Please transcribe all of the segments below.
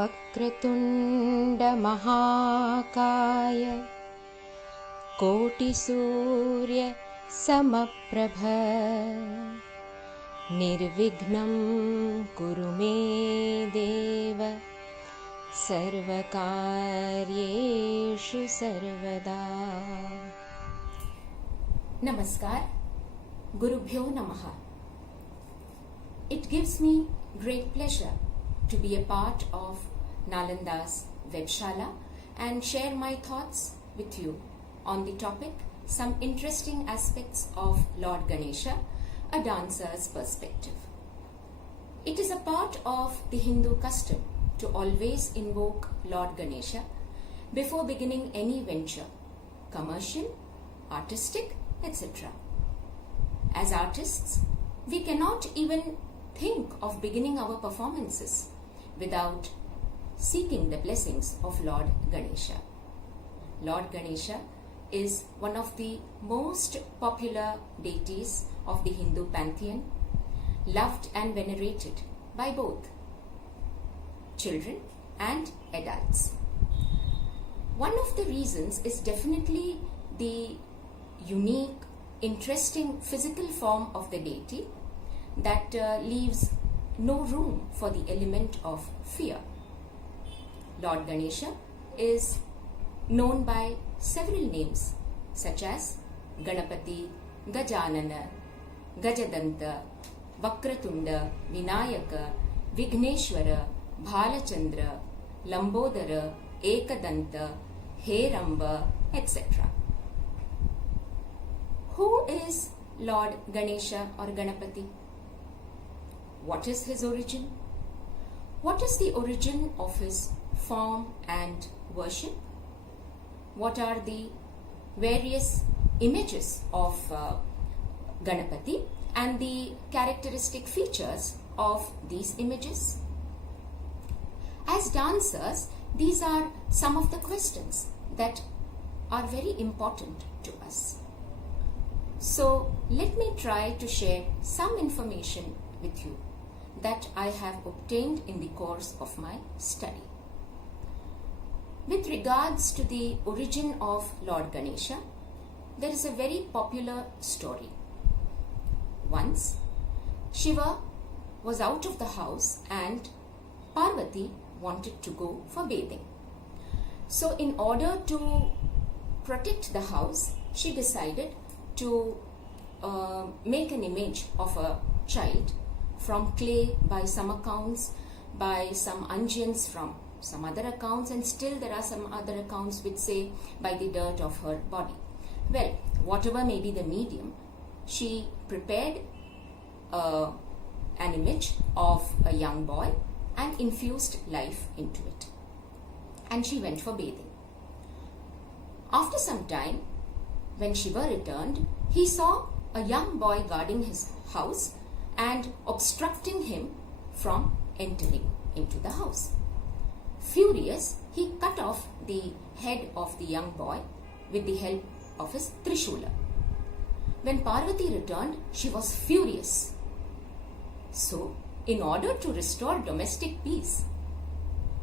वक्रतुण्डमहाकाय कोटिसूर्यसमप्रभ निर्विघ्नं कुरु मे देव सर्वकार्येषु सर्वदा। Namaskar, Gurubhyo Namaha. It gives me great pleasure to be a part of Nalanda's Webshala and share my thoughts with you on the topic, some interesting aspects of Lord Ganesha, a dancer's perspective. It is a part of the Hindu custom to always invoke Lord Ganesha before beginning any venture, commercial, artistic, etc. As artists, we cannot even think of beginning our performances without seeking the blessings of Lord Ganesha. Lord Ganesha is one of the most popular deities of the Hindu pantheon, loved and venerated by both children and adults. One of the reasons is definitely the unique, interesting physical form of the deity that leaves no room for the element of fear. Lord Ganesha is known by several names such as Ganapati, Gajanana, Gajadanta, Vakratunda, Vinayaka, Vigneshwara, Bhalachandra, Lambodara, Ekadanta, Heramba, etc. Who is Lord Ganesha or Ganapati? What is his origin? What is the origin of his form and worship? What are the various images of Ganapati and the characteristic features of these images? As dancers, these are some of the questions that are very important to us. So let me try to share some information with you that I have obtained in the course of my study. With regards to the origin of Lord Ganesha, there is a very popular story. Once, Shiva was out of the house and Parvati wanted to go for bathing. So in order to protect the house, she decided to make an image of a child from clay by some accounts, by some unguents from some other accounts, and still there are some other accounts which say by the dirt of her body. Well, whatever may be the medium, she prepared an image of a young boy and infused life into it. And she went for bathing. After some time, when Shiva returned, he saw a young boy guarding his house and obstructing him from entering into the house. Furious, he cut off the head of the young boy with the help of his Trishula. When Parvati returned, she was furious. So, in order to restore domestic peace,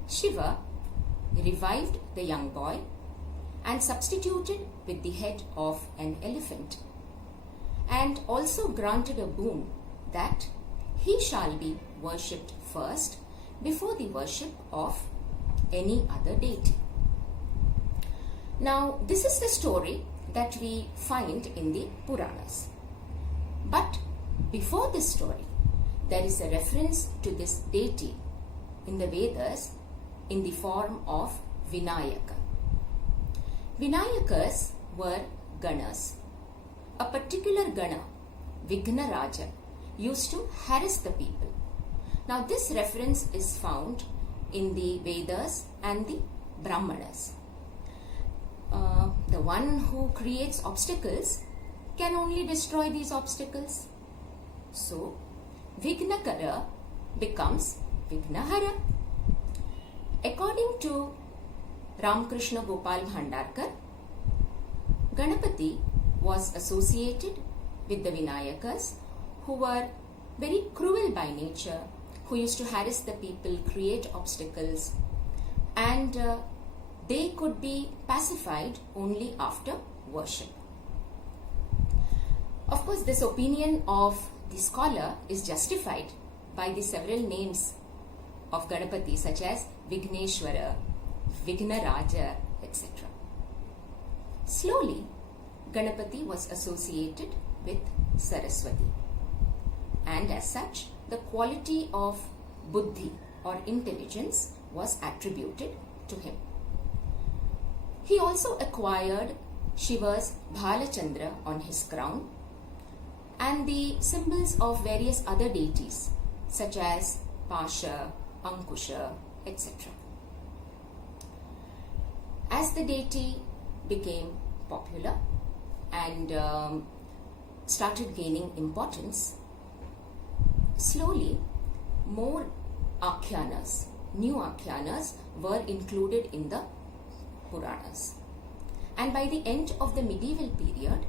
Shiva revived the young boy and substituted with the head of an elephant, and also granted a boon that he shall be worshipped first before the worship of any other deity. Now, this is the story that we find in the Puranas. But before this story, there is a reference to this deity in the Vedas in the form of Vinayaka. Vinayakas were Ganas. A particular Gana, Vignaraja, used to harass the people. Now this reference is found in the Vedas and the Brahmanas. The one who creates obstacles can only destroy these obstacles. So, Vignakara becomes Vignahara. According to Ramakrishna Gopal Bhandarkar, Ganapati was associated with the Vinayakas, who were very cruel by nature, who used to harass the people, create obstacles, and they could be pacified only after worship. Of course, this opinion of the scholar is justified by the several names of Ganapati such as Vigneshwara, Vignaraja, etc. Slowly, Ganapati was associated with Saraswati, and as such, the quality of buddhi or intelligence was attributed to him. He also acquired Shiva's Bhalachandra on his crown and the symbols of various other deities such as Pasha, Ankusha, etc. As the deity became popular and started gaining importance, slowly more Akhyanas, new Akhyanas were included in the Puranas. And by the end of the medieval period,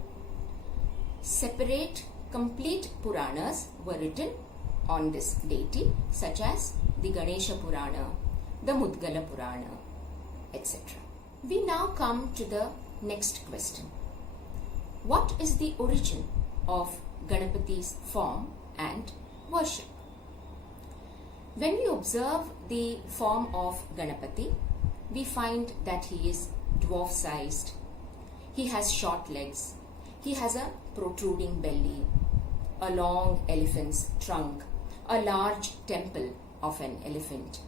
separate complete Puranas were written on this deity, such as the Ganesha Purana, the Mudgala Purana, etc. We now come to the next question. What is the origin of Ganapati's form and worship? When we observe the form of Ganapati, we find that he is dwarf-sized, he has short legs, he has a protruding belly, a long elephant's trunk, a large temple of an elephant.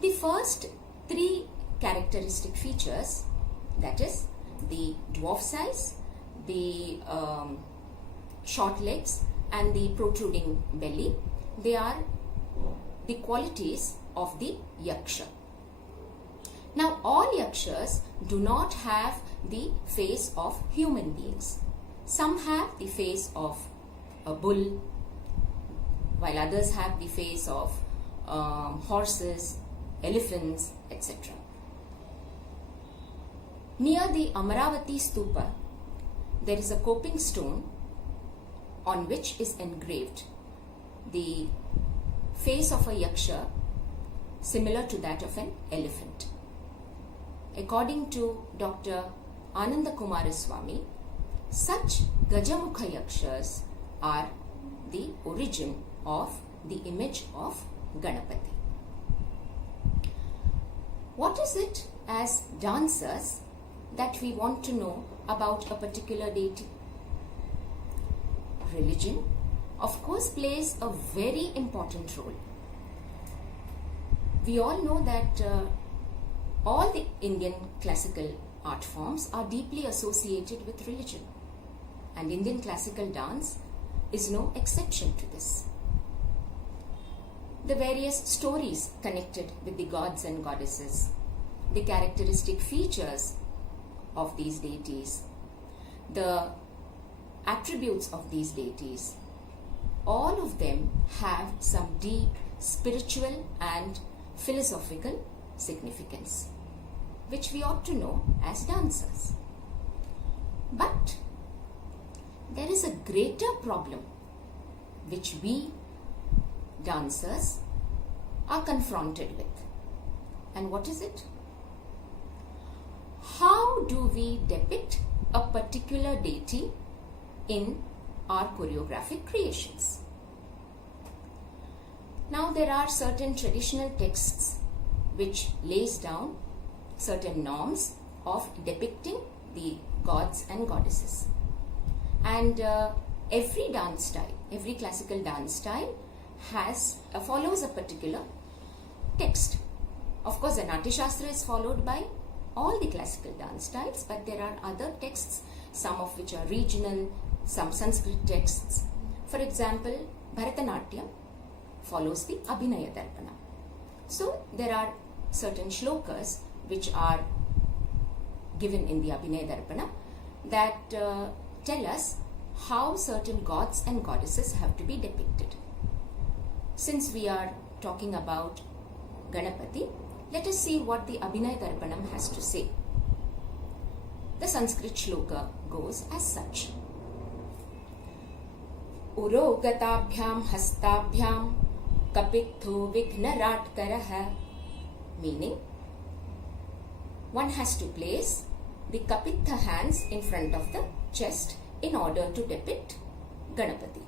The first three characteristic features, that is the dwarf size, the short legs and the protruding belly, they are the qualities of the Yaksha. Now, all Yakshas do not have the face of human beings. Some have the face of a bull, while others have the face of horses, elephants, etc. Near the Amaravati Stupa, there is a coping stone on which is engraved the face of a Yaksha similar to that of an elephant. According to Dr. Ananda Kumaraswamy, such Gajamukha Yakshas are the origin of the image of Ganapati. What is it as dancers that we want to know about a particular deity? Religion, of course, plays a very important role. We all know that all the Indian classical art forms are deeply associated with religion, and Indian classical dance is no exception to this. The various stories connected with the gods and goddesses, the characteristic features of these deities, the attributes of these deities, all of them have some deep spiritual and philosophical significance, which we ought to know as dancers. But there is a greater problem which we dancers are confronted with. And what is it? How do we depict a particular deity in our choreographic creations? Now, there are certain traditional texts which lays down certain norms of depicting the gods and goddesses. And every dance style, every classical dance style follows a particular text. Of course, the Natya Shastra is followed by all the classical dance styles, but there are other texts, some of which are regional, some Sanskrit texts. For example, Bharatanatyam follows the Abhinaya Darpana. So, there are certain shlokas which are given in the Abhinaya Darpana that tell us how certain gods and goddesses have to be depicted. Since we are talking about Ganapati, let us see what the Abhinaya Darpanam has to say. The Sanskrit shloka goes as such. Urogatabhyam hastabhyam kapitho vighnaratkaraha, meaning one has to place the Kapitha hands in front of the chest in order to depict Ganapati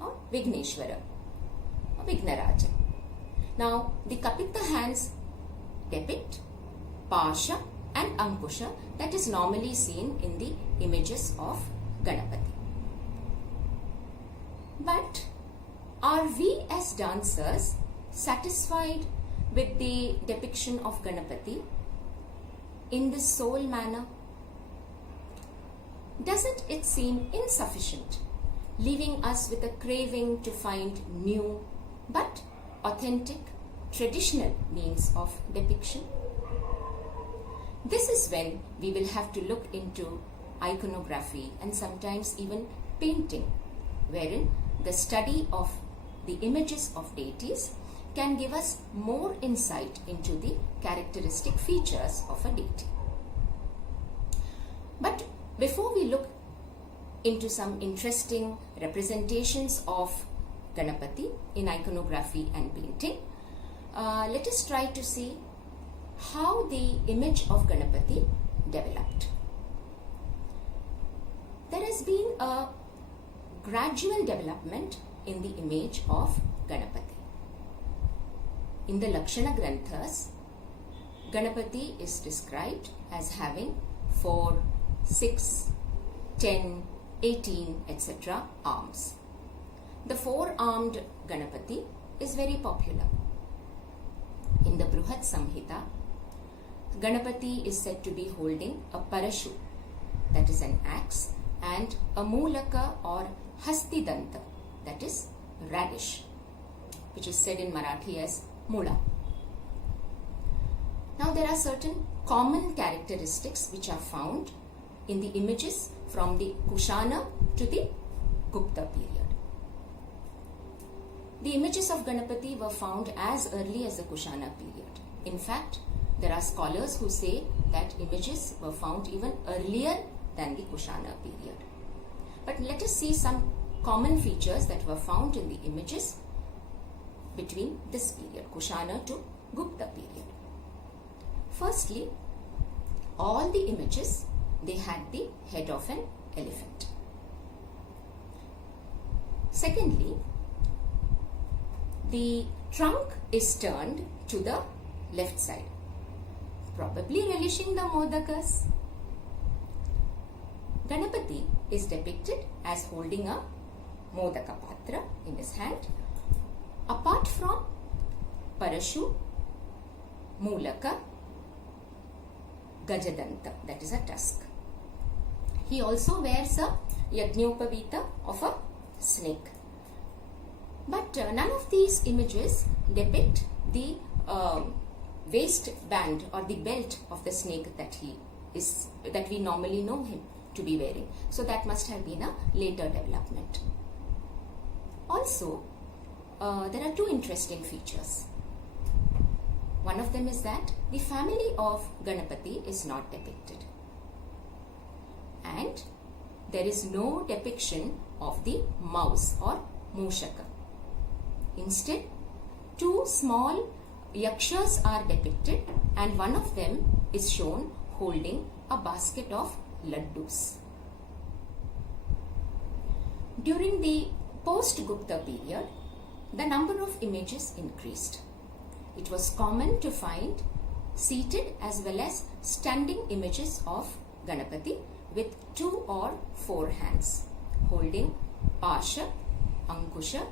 or Vigneshwara or Vignaraja. Now, the Kapitha hands depict Pasha and Ankusha that is normally seen in the images of Ganapati. But are we as dancers satisfied with the depiction of Ganapati in this sole manner? Doesn't it seem insufficient, leaving us with a craving to find new but authentic, traditional means of depiction? This is when we will have to look into iconography and sometimes even painting, wherein the study of the images of deities can give us more insight into the characteristic features of a deity. But before we look into some interesting representations of Ganapati in iconography and painting, let us try to see how the image of Ganapati developed. There has been a gradual development in the image of Ganapati. In the Lakshana Granthas, Ganapati is described as having 4, 6, 10, 18, etc. arms. The 4-armed Ganapati is very popular. In the Bruhat Samhita, Ganapati is said to be holding a parashu, that is an axe, and a mulaka or hastidanta, that is radish, which is said in Marathi as mula. Now there are certain common characteristics which are found in the images from the Kushana to the Gupta period. The images of Ganapati were found as early as the Kushana period. In fact, there are scholars who say that images were found even earlier than the Kushana period. But let us see some common features that were found in the images between this period, Kushana to Gupta period. Firstly, all the images, they had the head of an elephant. Secondly, the trunk is turned to the left side, probably relishing the modakas. Ganapati is depicted as holding a modaka patra in his hand. Apart from parashu, mulaka, gajadanta, that is a tusk. He also wears a yajñopavita of a snake. But none of these images depict the waistband or the belt of the snake that we normally know him to be wearing. So that must have been a later development. Also, there are two interesting features. One of them is that the family of Ganapati is not depicted. And there is no depiction of the mouse or mushaka. Instead, 2 small yakshas are depicted and one of them is shown holding a basket of laddus. During the post-Gupta period, the number of images increased. It was common to find seated as well as standing images of Ganapati with 2 or 4 hands, holding Pasha, Ankusha,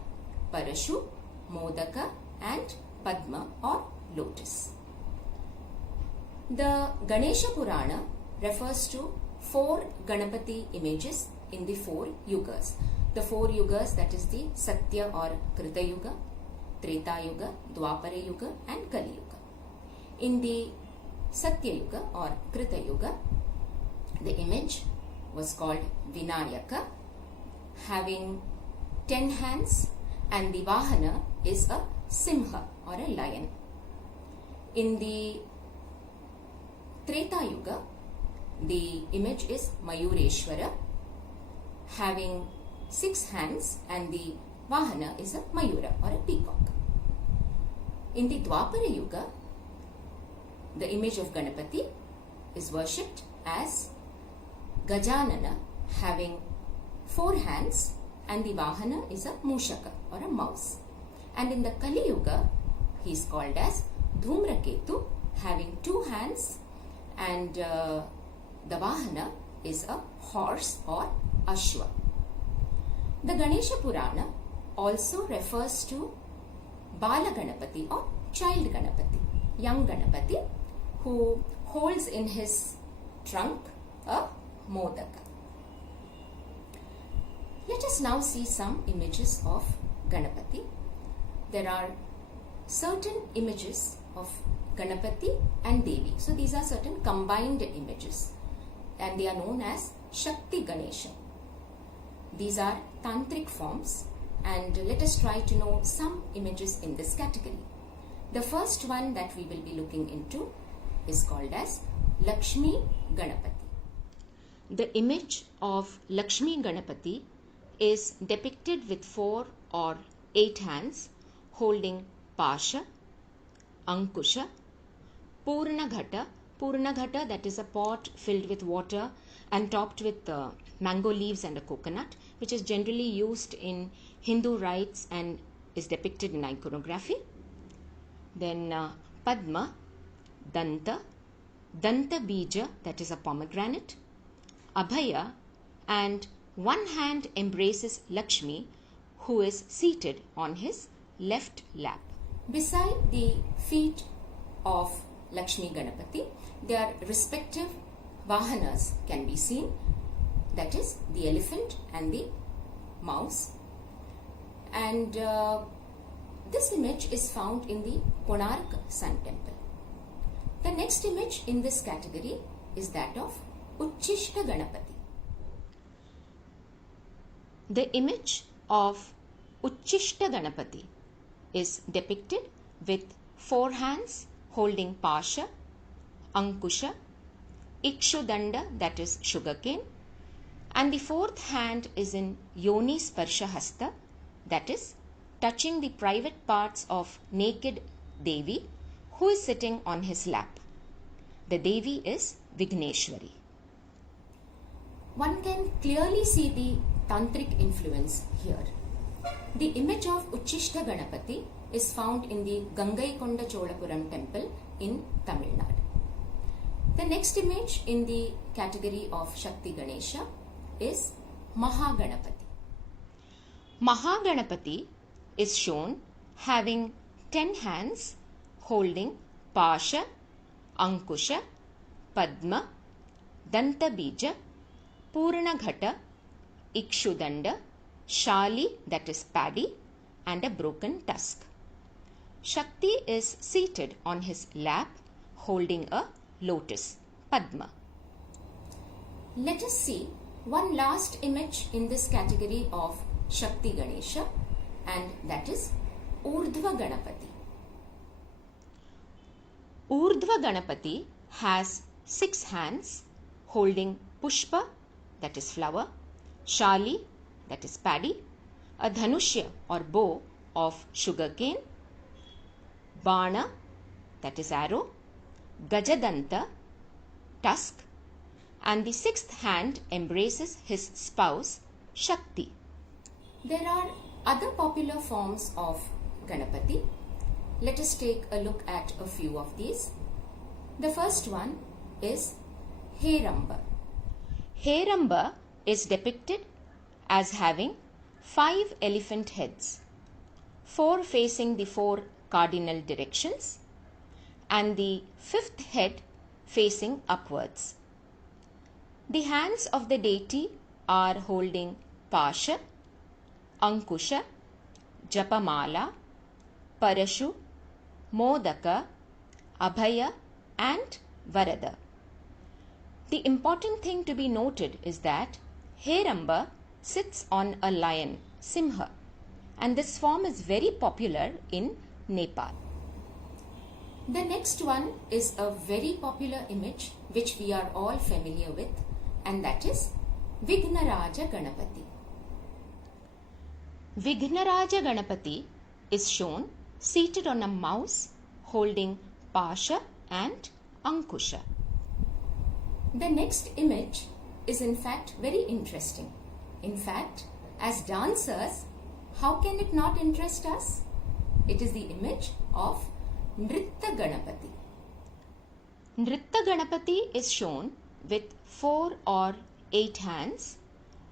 Parashu, Modaka and Padma or lotus. The Ganesha Purana refers to 4 Ganapati images in the 4 yugas. The 4 yugas, that is the Satya or Krita Yuga, Treta Yuga, Dwapara Yuga and Kali Yuga. In the Satya Yuga or Krita Yuga, the image was called Vinayaka, having 10 hands, and the Vahana is a Simha or a lion. In the Treta Yuga, the image is Mayureshwara, having 6 hands, and the Vahana is a Mayura or a peacock. In the Dwapara Yuga, the image of Ganapati is worshipped as Gajanana, having 4 hands, and the Vahana is a Mushaka or a mouse. And in the Kali Yuga, he is called as Dhumraketu, having 2 hands, and the Vahana is a horse or Ashwa. The Ganesha Purana also refers to Bala Ganapati or child Ganapati, young Ganapati, who holds in his trunk a Modaka. Let us now see some images of Ganapati. There are certain images of Ganapati and Devi. So these are certain combined images, and they are known as Shakti Ganesha. These are tantric forms, and let us try to know some images in this category. The first one that we will be looking into is called as Lakshmi Ganapati. The image of Lakshmi Ganapati is depicted with 4 or 8 hands holding Pasha, Ankusha, Purnaghata. Purnaghata, that is a pot filled with water and topped with mango leaves and a coconut, which is generally used in Hindu rites and is depicted in iconography. Then Padma, Danta, Danta Bija, that is a pomegranate, Abhaya, and one hand embraces Lakshmi, who is seated on his left lap. Beside the feet of Lakshmi Ganapati, their respective Vahanas can be seen, that is the elephant and the mouse. And this image is found in the Konark Sun Temple. The next image in this category is that of Uchishta Ganapati. The image of Uchishta Ganapati is depicted with 4 hands holding Pasha, Ankusha, Ikshudanda, that is sugarcane, and the 4th hand is in Yoni Sparsha Hasta, that is touching the private parts of naked Devi, who is sitting on his lap. The Devi is Vigneshwari. One can clearly see the tantric influence here. The image of Uchishta Ganapati is found in the Gangaikonda Cholapuram temple in Tamil Nadu. The next image in the category of Shakti Ganesha is Mahaganapati. Mahaganapati is shown having 10 hands holding Pasha, Ankusha, Padma, Dantabija, Purnaghata, Ikshudanda, Shali, that is paddy, and a broken tusk. Shakti is seated on his lap holding a lotus, Padma. Let us see one last image in this category of Shakti Ganesha, and that is Urdhva Ganapati. Urdhva Ganapati has 6 hands holding Pushpa, that is flower, Shali, that is paddy, a Dhanushya or bow of sugarcane, Bana, that is arrow, Gajadanta, tusk, and the 6th hand embraces his spouse Shakti. There are other popular forms of Ganapati. Let us take a look at a few of these. The first one is Heramba. Heramba is depicted as having 5 elephant heads, 4 facing the 4 cardinal directions, and the 5th head facing upwards. The hands of the deity are holding Pasha, Ankusha, Japamala, Parashu, Modaka, Abhaya, and Varada. The important thing to be noted is that Heramba sits on a lion, Simha, and this form is very popular in Nepal. The next one is a very popular image which we are all familiar with, and that is Vignaraja Ganapati. Vignaraja Ganapati is shown seated on a mouse holding Pasha and Ankusha. The next image is in fact very interesting. In fact, as dancers, how can it not interest us? It is the image of Nritta Ganapati. Nritta Ganapati is shown with 4 or 8 hands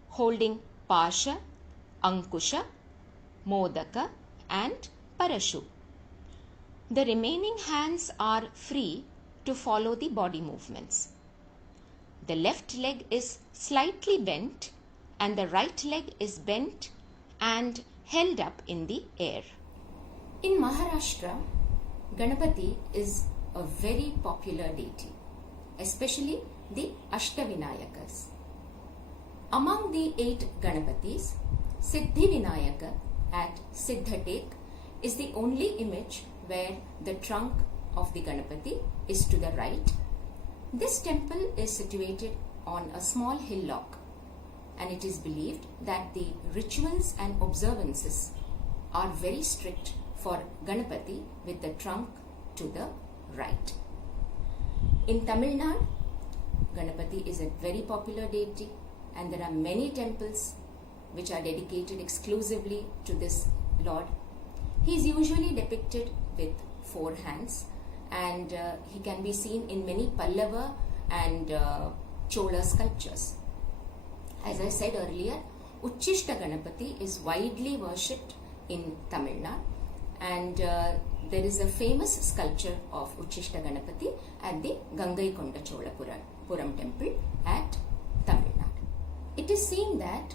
holding Pasha, Ankusha, Modaka and Parashu. The remaining hands are free to follow the body movements. The left leg is slightly bent and the right leg is bent and held up in the air. In Maharashtra, Ganapati is a very popular deity, especially the Ashtavinayakas. Among the 8 Ganapatis, Siddhivinayaka at Siddhatek is the only image where the trunk of the Ganapati is to the right. This temple is situated on a small hillock, and it is believed that the rituals and observances are very strict for Ganapati with the trunk to the right. In Tamil Nadu, Ganapati is a very popular deity, and there are many temples which are dedicated exclusively to this Lord. He is usually depicted with 4 hands, and he can be seen in many Pallava and Chola sculptures. As I said earlier, Uchishta Ganapati is widely worshipped in Tamil Nadu, and there is a famous sculpture of Uchishta Ganapati at the Gangaikonda Cholapuram temple at Tamil Nadu. It is seen that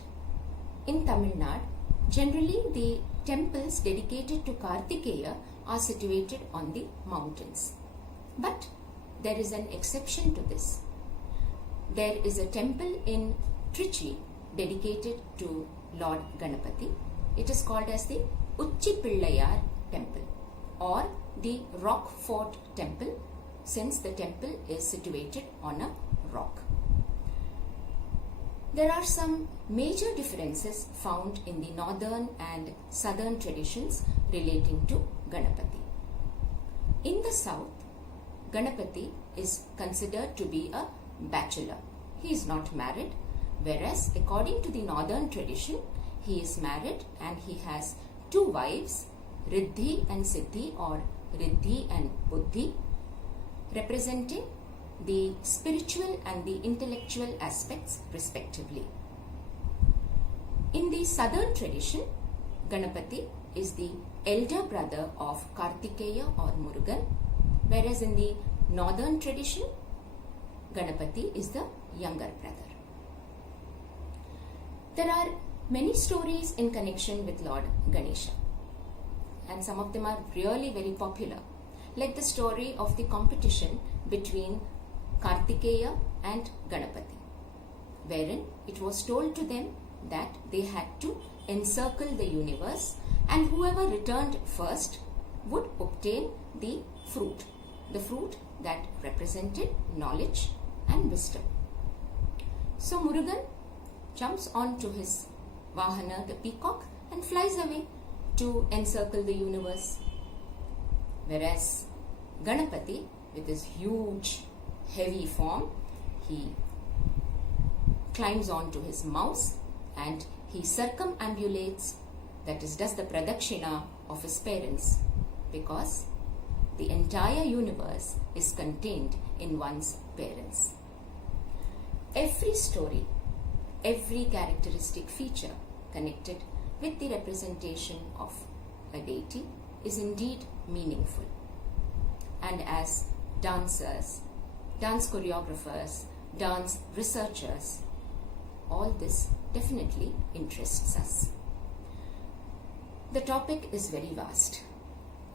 in Tamil Nadu, generally the temples dedicated to Kartikeya are situated on the mountains. But there is an exception to this. There is a temple in Trichy dedicated to Lord Ganapati. It is called as the Uchipillayar temple or the Rock Fort temple, since the temple is situated on a rock. There are some major differences found in the northern and southern traditions relating to Ganapati. In the south, Ganapati is considered to be a bachelor. He is not married, whereas according to the northern tradition, he is married and he has 2 wives, Riddhi and Siddhi, or Riddhi and Buddhi, representing the spiritual and the intellectual aspects respectively. In the southern tradition, Ganapati is the elder brother of Kartikeya or Murugan, whereas in the northern tradition, Ganapati is the younger brother. There are many stories in connection with Lord Ganesha, and some of them are really very popular, like the story of the competition between Kartikeya and Ganapati, wherein it was told to them that they had to encircle the universe, and whoever returned first would obtain the fruit that represented knowledge and wisdom. So Murugan jumps onto his Vahana, the peacock, and flies away to encircle the universe, whereas Ganapati, with his huge heavy form, he climbs onto his mouse and he circumambulates, that is, does the pradakshina of his parents, because the entire universe is contained in one's parents. Every story, every characteristic feature connected with the representation of a deity is indeed meaningful. And as dancers, dance choreographers, dance researchers, all this definitely interests us. The topic is very vast,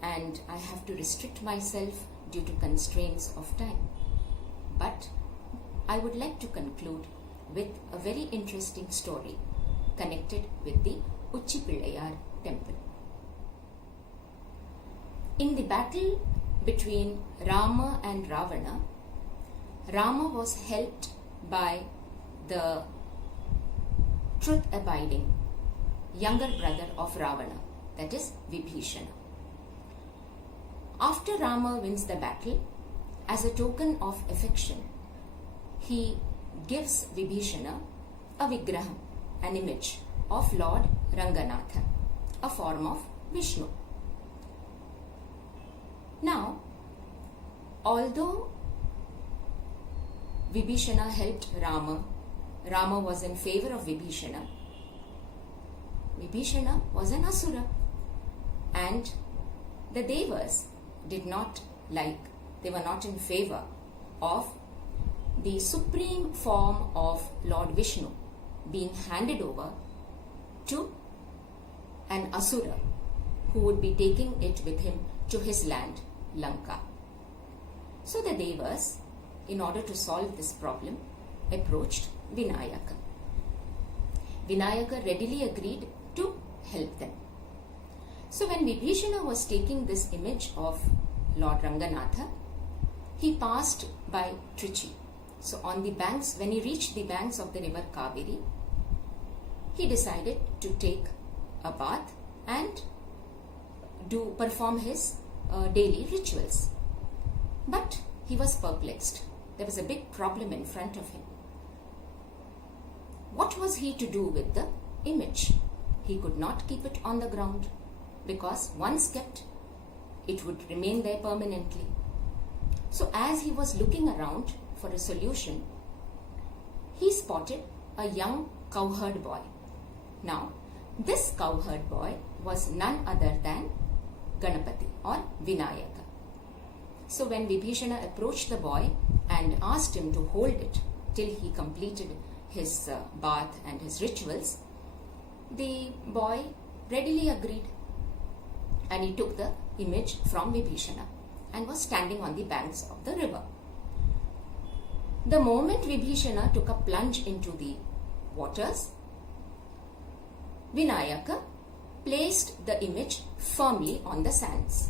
and I have to restrict myself due to constraints of time. But I would like to conclude with a very interesting story connected with the Uchipillayar temple. In the battle between Rama and Ravana, Rama was helped by the truth-abiding younger brother of Ravana, that is Vibhishana. After Rama wins the battle, as a token of affection, he gives Vibhishana a vigraham, an image of Lord Ranganatha, a form of Vishnu. Now, although Vibhishana helped Rama, Rama was in favor of Vibhishana. Vibhishana was an asura, and the Devas did not like, they were not in favor of the supreme form of Lord Vishnu being handed over to an asura who would be taking it with him to his land, Lanka. So the Devas, in order to solve this problem, approached Vinayaka. Vinayaka readily agreed to help them. So when Vibhishana was taking this image of Lord Ranganatha, he passed by Trichy. So on the banks, when he reached the banks of the river Kaveri, he decided to take a bath and perform his daily rituals. But he was perplexed. There was a big problem in front of him. What was he to do with the image? He could not keep it on the ground, because once kept, it would remain there permanently. So as he was looking around for a solution, he spotted a young cowherd boy. Now, this cowherd boy was none other than Ganapati or Vinayaka. So when Vibhishana approached the boy and asked him to hold it till he completed his bath and his rituals, the boy readily agreed, and he took the image from Vibhishana and was standing on the banks of the river. The moment Vibhishana took a plunge into the waters, Vinayaka placed the image firmly on the sands.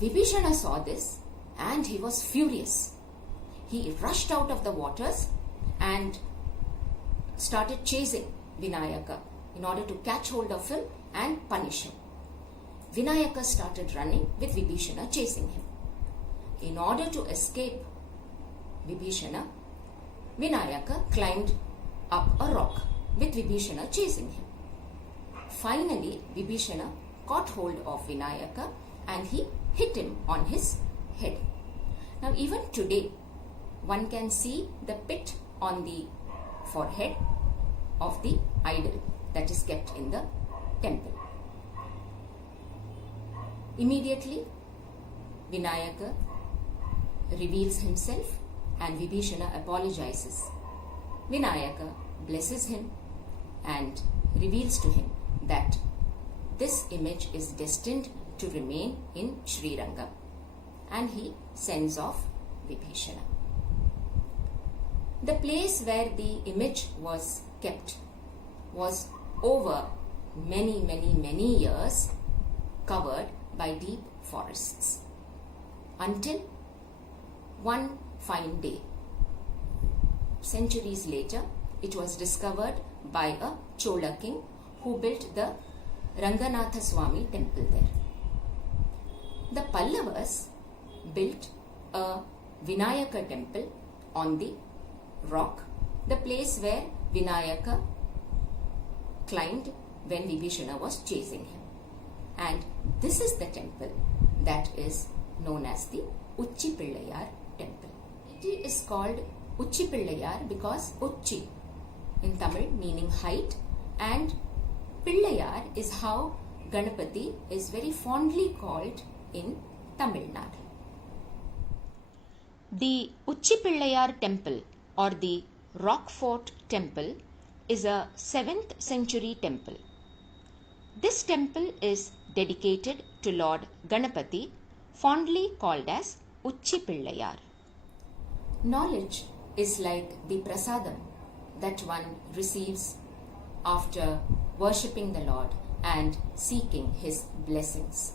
Vibhishana saw this and he was furious. He rushed out of the waters and started chasing Vinayaka in order to catch hold of him and punish him. Vinayaka started running with Vibhishana chasing him. In order to escape Vibhishana, Vinayaka climbed up a rock with Vibhishana chasing him. Finally, Vibhishana caught hold of Vinayaka and he hit him on his head. Now even today, one can see the pit on the forehead of the idol that is kept in the temple. Immediately, Vinayaka reveals himself and Vibhishana apologizes. Vinayaka blesses him and reveals to him that this image is destined to remain in Srirangam, and he sends off Vibhishana. The place where the image was kept was over many years covered by deep forests, until one fine day, centuries later, it was discovered by a Chola king who built the Ranganatha Swami temple there. The Pallavas built a Vinayaka temple on the rock, the place where Vinayaka climbed when Vibhishana was chasing him. And this is the temple that is known as the Uchi Pillayar temple. It is called Uchi Pillayar because Uchi in Tamil meaning height, and Pillayar is how Ganapati is very fondly called in Tamil Nadu. The Uchi Pillayar temple or the Rock Fort temple is a 7th century temple. This temple is dedicated to Lord Ganapati, fondly called as Uchi Pillayar. Knowledge is like the prasadam that one receives after worshipping the Lord and seeking His blessings.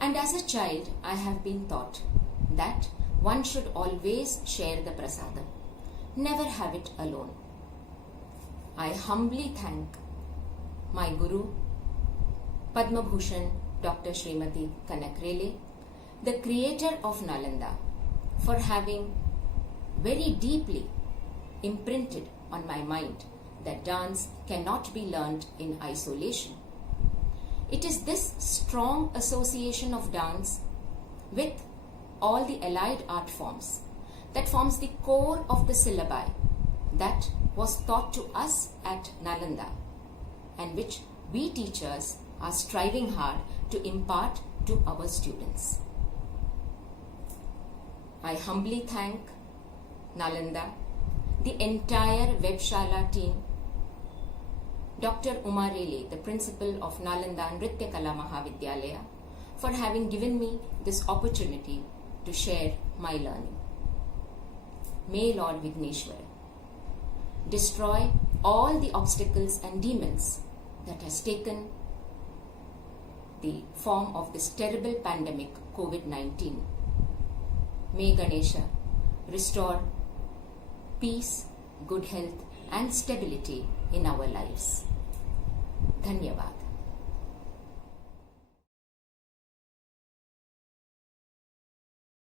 And as a child, I have been taught that one should always share the prasadam, never have it alone. I humbly thank my Guru, Padma Bhushan Dr. Srimati Kanakrele, the creator of Nalanda, for having very deeply imprinted on my mind that dance cannot be learned in isolation. It is this strong association of dance with all the allied art forms that forms the core of the syllabi that was taught to us at Nalanda, and which we teachers are striving hard to impart to our students. I humbly thank Nalanda, the entire Webshala team, Dr. Uma Rele, the principal of Nalanda Nritya Kala Mahavidyalaya, for having given me this opportunity to share my learning. May Lord Vigneshwara destroy all the obstacles and demons that has taken the form of this terrible pandemic, COVID-19. May Ganesha restore peace, good health and stability in our lives. Dhanyavad.